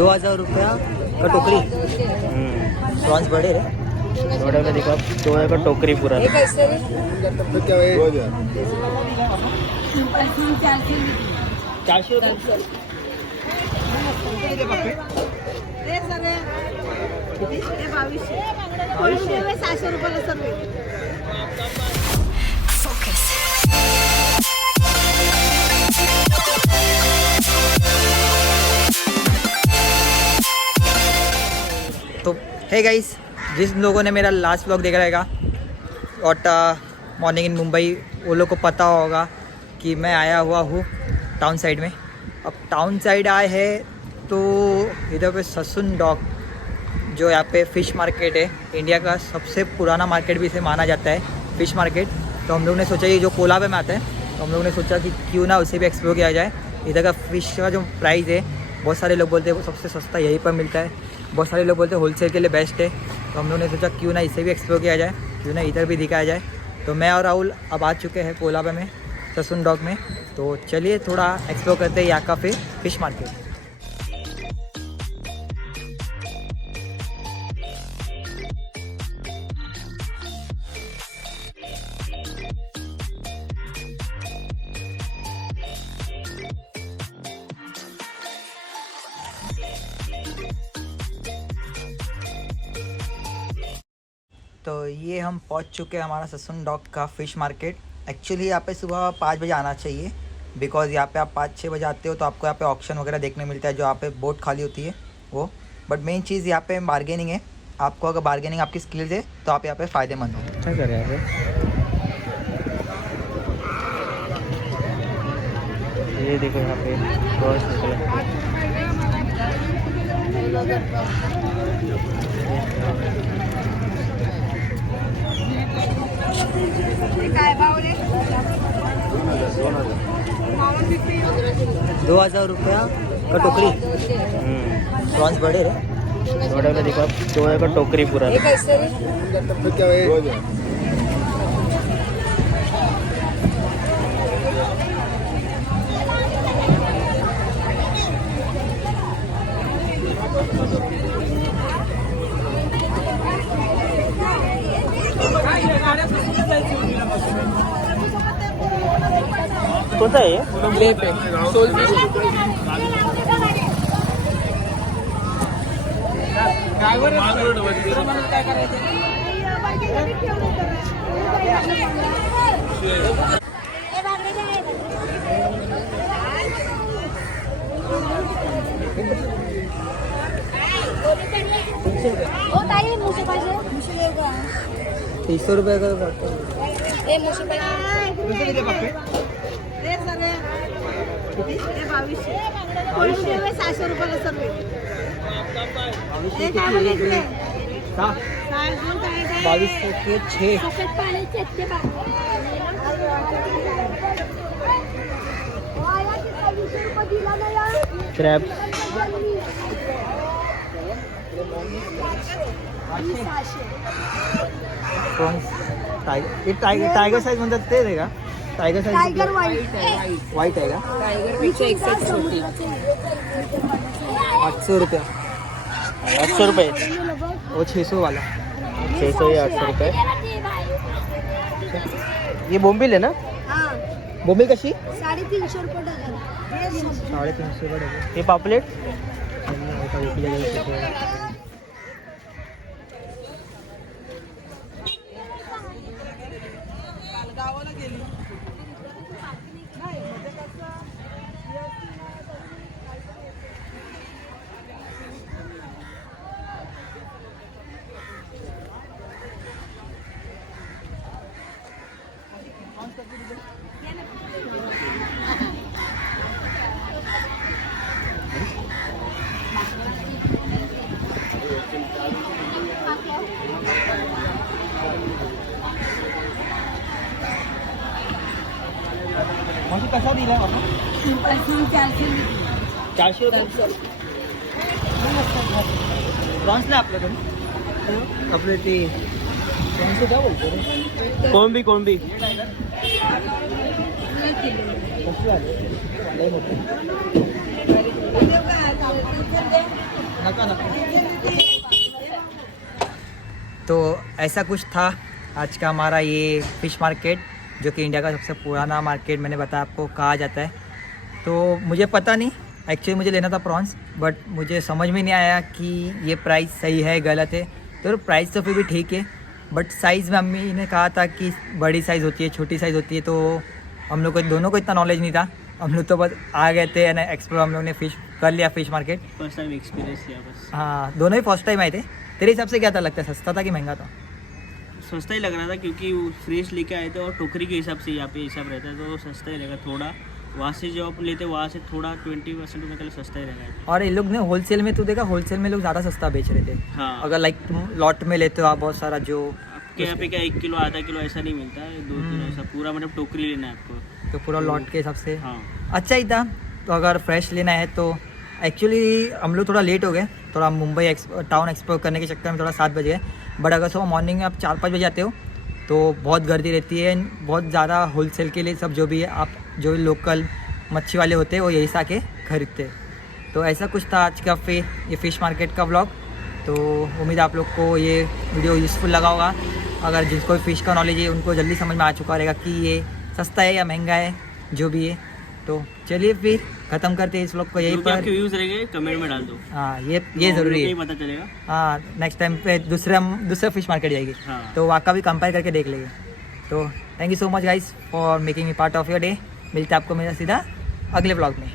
2000 रुपया का टोकरी। प्रॉन्स बड़े रे, थोड़ा का दिखा 2000 का टोकरी पूरा। तो हे गाइस, जिस लोगों ने मेरा लास्ट व्लॉग देखा रहेगा और मॉर्निंग इन मुंबई, वो लोग को पता होगा कि मैं आया हुआ हूँ टाउन साइड में। अब टाउन साइड आए हैं तो इधर पे ससुन डॉक, जो यहाँ पे फ़िश मार्केट है, इंडिया का सबसे पुराना मार्केट भी इसे माना जाता है, फ़िश मार्केट। तो हम लोग ने सोचा, ये जो कोलाबा में आता है, तो हम लोग ने सोचा कि क्यों ना उसे भी एक्सप्लोर किया जाए। इधर का फ़िश का जो प्राइस है, बहुत सारे लोग बोलते हैं वो सबसे सस्ता यहीं पर मिलता है, बहुत सारे लोग बोलते हैं होलसेल के लिए बेस्ट है। तो हम लोग ने सोचा क्यों ना इसे भी एक्सप्लोर किया जाए, क्यों ना इधर भी दिखाया जाए। तो मैं और राहुल अब आ चुके हैं कोलाबा में, ससुन डॉक में। तो चलिए थोड़ा एक्सप्लोर करते हैं यहाँ का फ़िश मार्केट। तो ये हम पहुंच चुके हैं हमारा ससुन डॉक का फ़िश मार्केट। एक्चुअली यहाँ पे सुबह 5 बजे आना चाहिए, बिकॉज़ यहाँ पे आप 5-6 बजे आते हो तो आपको यहाँ पे ऑक्शन वगैरह देखने मिलता है, जो यहाँ पे बोट खाली होती है वो। बट मेन चीज़ यहाँ पे बार्गेनिंग है। आपको अगर बार्गेनिंग आपकी स्किल्स है तो आप यहाँ पे फ़ायदेमंद हो। क्या कर रहे हैं ये देखो यहाँ पे बहुत दो 2000 रुपया का टोकरी। प्रॉन्स बड़े रे, थोड़ा का दिखा 2000 का टोकरी पूरा। कौन सा है ये? लेप है, सोल फिश। ₹300 रुपये का बाईस के 6। क्रैब टाइगर साइज म्हणतात ते आहे का? टाइगर साइज, टाइगर वाइट है का? टाइगर 800 रुपया। 800 रुपये, वो 600 वाला। 600 या 800 रुपये। ये बोंबिल है ना? हाँ, बोंबील कशी? 350 रुपये डझन। 350 रुपये डझन। ये पापलेट म्हणजे कसा दिलाय आपण? 400 रुपये प्रॉन्स नाही आपल्याकडे. आपले ते प्रॉन्स काय बोलतो रे? कोळंबी कोळंबी कशी आले? लय मोठे. तो ऐसा कुछ था आज का हमारा ये फ़िश मार्केट, जो कि इंडिया का सबसे पुराना मार्केट मैंने बताया आपको कहा जाता है। तो मुझे पता नहीं, एक्चुअली मुझे लेना था प्रॉन्स, बट मुझे समझ में नहीं आया कि ये प्राइस सही है गलत है। तो प्राइस तो फिर भी ठीक है, बट साइज़ में अम्मी ने कहा था कि बड़ी साइज़ होती है छोटी साइज़ होती है, तो हम लोग को दोनों को इतना नॉलेज नहीं था। हम लोग तो बस आ गए थे ना एक्सप्लोर, हम लोग ने फ़िश कर लिया fish market. First time experience किया बस। हाँ, दोनों ही फर्स्ट टाइम आए थे। तेरे हिसाब से क्या था, लगता है सस्ता था कि महंगा था? सस्ता ही लग रहा था क्योंकि वो फ्रेश लेके आए थे और टोकरी के हिसाब से यहाँ पे हिसाब रहता है तो सस्ता ही रहेगा थोड़ा। वहाँ से जो आप लेते वहाँ से थोड़ा 20% मतलब सस्ता ही रहेगा। और ये लोग ने होलसेल में, तो देखा होलसेल में लोग ज़्यादा सस्ता बेच रहे थे। हाँ, अगर लाइक तुम लॉट में लेते हो आप बहुत सारा, जो आपके यहाँ पे क्या 1 किलो आधा किलो ऐसा नहीं मिलता है, 2 किलो ऐसा पूरा मतलब टोकरी लेना है आपको। तो पूरा लॉट के हिसाब से हाँ, अच्छा ही था। तो अगर फ्रेश लेना है तो एक्चुअली हम लोग थोड़ा लेट हो गए, थोड़ा मुंबई टाउन एक्सप्लोर करने के चक्कर में थोड़ा 7 बज गए। बट अगर सुबह मॉर्निंग में आप 4-5 बजे आते हो तो बहुत गर्दी रहती है, बहुत ज़्यादा होलसेल के लिए सब जो भी है, आप जो लोकल मच्छी वाले होते हैं वो यही से आके खरीदते हैं। तो ऐसा कुछ था आज का ये फ़िश मार्केट का व्लॉग। तो उम्मीद है आप लोग को ये वीडियो यूज़फुल लगा होगा। अगर जिसको फ़िश का नॉलेज है उनको जल्दी समझ में आ चुका रहेगा कि ये सस्ता है या महंगा है, जो भी है। तो चलिए फिर ख़त्म करते हैं इस व्लॉग को यहीं जो भी पर। आपके व्यूज़ रहेंगे कमेंट में डाल दो। हाँ, ये ज़रूरी है। पता चलेगा। हाँ, नेक्स्ट टाइम पे दूसरा फ़िश मार्केट जाएगी, हाँ। तो वहाँ का भी कंपेयर करके देख लेंगे। तो thank you so much guys for making me part of your day. मिलते हैं आपको मेरा सीधा अगले व्लॉग में।